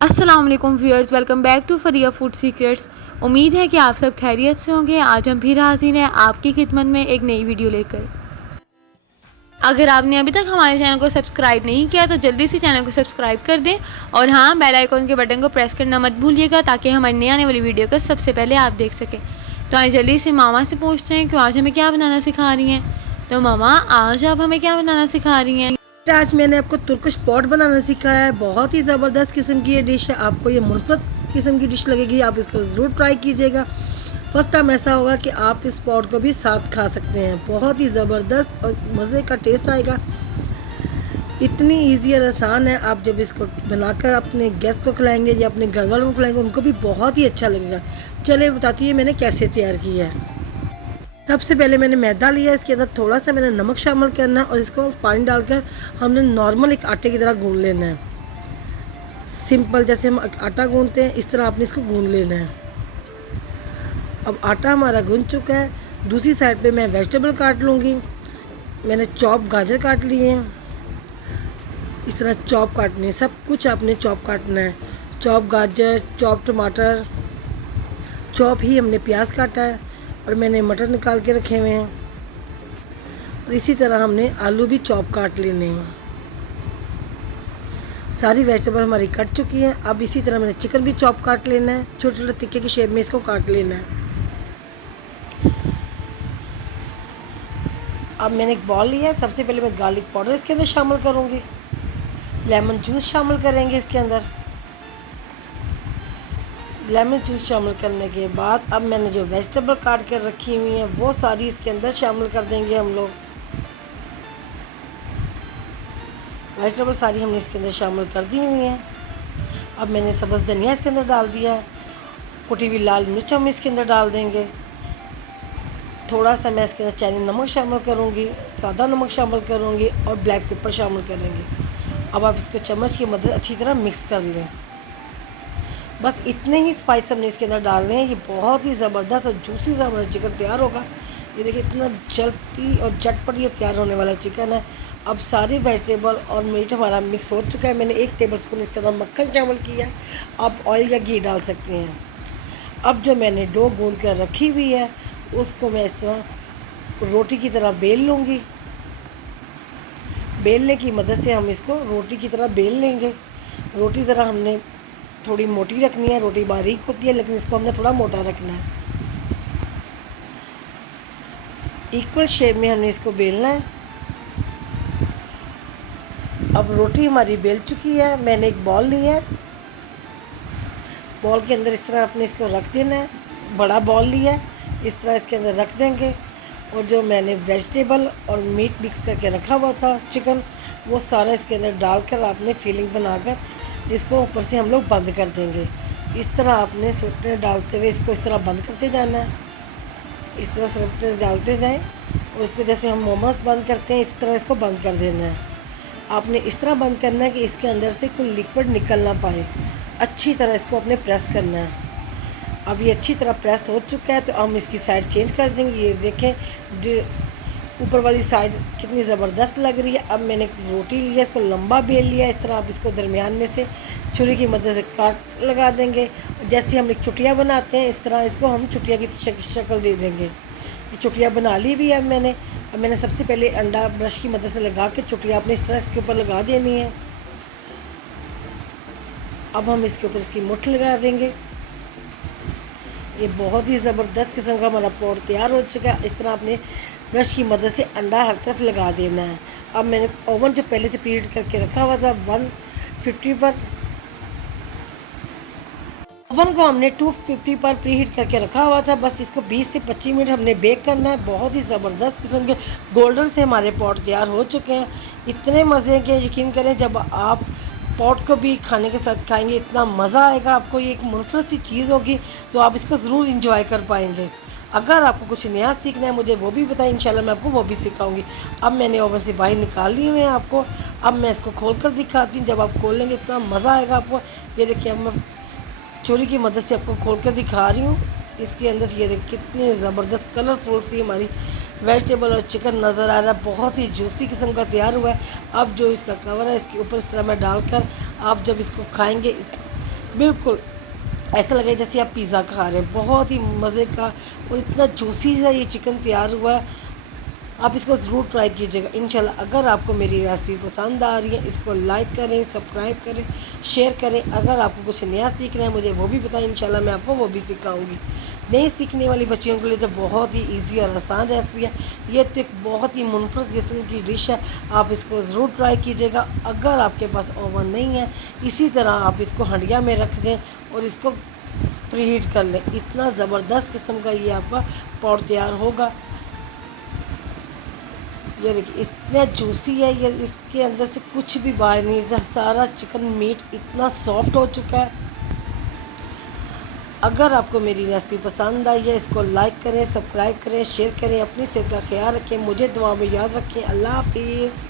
अस्सलाम वालेकुम viewers, welcome back to Fariya food secrets. उम्मीद है कि आप सब खैरियत से होंगे। आज हम फिर हाजिर हैं आपकी खिदमत में एक नई वीडियो लेकर। अगर आपने अभी तक हमारे चैनल को सब्सक्राइब नहीं किया तो जल्दी से चैनल को सब्सक्राइब कर दें और हाँ, बेल आइकन के बटन को प्रेस करना मत भूलिएगा ताकि हमारी नई आने वाली वीडियो को सबसे पहले आप देख सकें। तो आइए जल्दी से मामा से पूछते हैं कि आज हमें क्या बनाना सिखा रही हैं। तो मामा, आज आप हमें क्या बनाना सिखा रही हैं? आज मैंने आपको तुर्किश पॉट बनाना सिखाया है। बहुत ही ज़बरदस्त किस्म की ये डिश है। आपको ये मुनफरद किस्म की डिश लगेगी, आप इसको ज़रूर ट्राई कीजिएगा। फर्स्ट टाइम ऐसा होगा कि आप इस पॉट को भी साथ खा सकते हैं। बहुत ही ज़बरदस्त और मज़े का टेस्ट आएगा। इतनी ईजी और आसान है। आप जब इसको बनाकर अपने गेस्ट को खिलाएंगे या अपने घर वालों को खिलाएंगे, उनको भी बहुत ही अच्छा लगेगा। चलिए बताती है मैंने कैसे तैयार किया है। सबसे पहले मैंने मैदा लिया, इसके अंदर थोड़ा सा मैंने नमक शामिल करना है और इसको पानी डालकर हमने नॉर्मल एक आटे की तरह गूंद लेना है। सिंपल जैसे हम आटा गूंदते हैं इस तरह आपने इसको गूंद लेना है। अब आटा हमारा गूंद चुका है। दूसरी साइड पे मैं वेजिटेबल काट लूँगी। मैंने चॉप गाजर काट लिए हैं। इस तरह चॉप काटने हैं, सब कुछ आपने चॉप काटना है। चॉप गाजर, चॉप टमाटर, चॉप ही हमने प्याज काटा है और मैंने मटर निकाल के रखे हुए हैं। और इसी तरह हमने आलू भी चॉप काट लेने हैं। सारी वेजिटेबल हमारी कट चुकी हैं। अब इसी तरह मैंने चिकन भी चॉप काट लेना है। छोटे छोटे टिक्के की शेप में इसको काट लेना है। अब मैंने एक बॉल लिया है। सबसे पहले मैं गार्लिक पाउडर इसके अंदर शामिल करूँगी। लेमन जूस शामिल करेंगे इसके अंदर। लेमन जूस शामिल करने के बाद अब मैंने जो वेजिटेबल काट कर रखी हुई हैं वो सारी इसके अंदर शामिल कर देंगे हम लोग। वेजिटेबल सारी हमने इसके अंदर शामिल कर दी हुई हैं। अब मैंने सब्ज़ धनिया इसके अंदर डाल दिया है। कुटी हुई लाल मिर्च हम इसके अंदर डाल देंगे। थोड़ा सा मैं इसके अंदर चाइनीज नमक शामिल करूँगी, सादा नमक शामिल करूँगी और ब्लैक पेपर शामिल करेंगे। अब आप इसको चम्मच की मदद अच्छी तरह मिक्स कर लें। बस इतने ही स्पाइस हमने इसके अंदर डालने हैं। ये बहुत ही ज़बरदस्त और जूसी सा हमारा चिकन तैयार होगा। ये देखिए इतना जल्दी और झटपट ये तैयार होने वाला चिकन है। अब सारी वेजिटेबल और मीट हमारा मिक्स हो चुका है। मैंने 1 टेबलस्पून इसके अंदर मक्खन शामिल किया है। आप ऑयल या घी डाल सकते हैं। अब जो मैंने डो गूंद कर रखी हुई है उसको मैं इस तरह रोटी की तरह बेल लूँगी। बेलने की मदद से हम इसको रोटी की तरह बेल लेंगे। रोटी ज़रा हमने थोड़ी मोटी रखनी है। रोटी बारीक होती है लेकिन इसको हमने थोड़ा मोटा रखना है। इक्वल शेप में हमने इसको बेलना है। अब रोटी हमारी बेल चुकी है। मैंने एक बॉल लिया है। बॉल के अंदर इस तरह आपने इसको रख देना है। बड़ा बॉल लिया है, इस तरह इसके अंदर रख देंगे। और जो मैंने वेजिटेबल और मीट मिक्स करके रखा हुआ था चिकन, वो सारा इसके अंदर डालकर आपने फीलिंग बनाकर इसको ऊपर से हम लोग बंद कर देंगे। इस तरह आपने सरपटे डालते हुए इसको इस तरह बंद करते जाना है। इस तरह सरपटे डालते जाएं और इसको जैसे हम मोमोज बंद करते हैं इस तरह इसको बंद कर देना है। आपने इस तरह बंद करना है कि इसके अंदर से कोई लिक्विड निकल ना पाए। अच्छी तरह इसको अपने प्रेस करना है। अब ये अच्छी तरह प्रेस हो चुका है तो हम इसकी साइड चेंज कर देंगे। ये देखें जो ऊपर वाली साइड कितनी ज़बरदस्त लग रही है। अब मैंने रोटी लिया, इसको लंबा बेल लिया। इस तरह आप इसको दरमियान में से छुरी की मदद से काट लगा देंगे। जैसे हम एक चुटिया बनाते हैं इस तरह इसको हम चुटिया की शक्ल दे देंगे। ये चुटिया बना ली भी है मैंने। अब मैंने सबसे पहले अंडा ब्रश की मदद से लगा के चुटिया अपने इस तरह इसके ऊपर लगा देनी है। अब हम इसके ऊपर इसकी मुठ लगा देंगे। ये बहुत ही ज़बरदस्त किस्म का हमारा पॉट तैयार हो चुका है। इस तरह आपने ब्रश की मदद से अंडा हर तरफ लगा देना है। अब मैंने ओवन जो पहले से प्रीहीट करके रखा हुआ था 150 पर, ओवन को हमने 250 पर प्रीहीट करके रखा हुआ था। बस इसको 20 से 25 मिनट हमने बेक करना है। बहुत ही ज़बरदस्त किस्म के गोल्डन से हमारे पॉट तैयार हो चुके हैं। इतने मज़े के, यकीन करें जब आप पॉट को भी खाने के साथ खाएंगे इतना मज़ा आएगा आपको। ये एक मुनफरद सी चीज़ होगी तो आप इसको ज़रूर इंजॉय कर पाएंगे। अगर आपको कुछ नया सीखना है मुझे वो भी बताएं, इंशाल्लाह मैं आपको वो भी सिखाऊंगी। अब मैंने ओवन से बाहर निकाल लिए हुए हैं आपको। अब मैं इसको खोल कर दिखाती हूँ। जब आप खोल लेंगे इतना मज़ा आएगा आपको। ये देखिए मैं छुरी की मदद से आपको खोल कर दिखा रही हूँ। इसके अंदर से ये देखिए कितनी ज़बरदस्त कलरफुल सी हमारी वेजिटेबल और चिकन नज़र आ रहा है। बहुत ही जूसी किस्म का तैयार हुआ है। अब जो इसका कवर है इसके ऊपर इस तरह मैं डालकर आप जब इसको खाएंगे बिल्कुल ऐसा लगे जैसे आप पिज़्ज़ा खा रहे हैं, बहुत ही मज़े का और इतना जूसी सा ये चिकन तैयार हुआ है। आप इसको ज़रूर ट्राई कीजिएगा इंशाल्लाह। अगर आपको मेरी रेसिपी पसंद आ रही है, इसको लाइक करें, सब्सक्राइब करें, शेयर करें। अगर आपको कुछ नया सीखना है मुझे वो भी बताएं, इंशाल्लाह मैं आपको वो भी सिखाऊंगी। नई सीखने वाली बच्चियों के लिए तो बहुत ही इजी और आसान रेसिपी है। ये तो एक बहुत ही मुनफरद किस्म की डिश है, आप इसको ज़रूर ट्राई कीजिएगा। अगर आपके पास ओवन नहीं है, इसी तरह आप इसको हंडिया में रख दें और इसको प्रीहीट कर लें। इतना ज़बरदस्त किस्म का ये आपका पॉट तैयार होगा। ये देखिए इतना जूसी है ये, इसके अंदर से कुछ भी बाहर नहीं है, सारा चिकन मीट इतना सॉफ्ट हो चुका है। अगर आपको मेरी रेसिपी पसंद आई है, इसको लाइक करें, सब्सक्राइब करें, शेयर करें, अपनी सेहत का ख्याल रखें, मुझे दुआ में याद रखें। अल्लाह हाफिज़।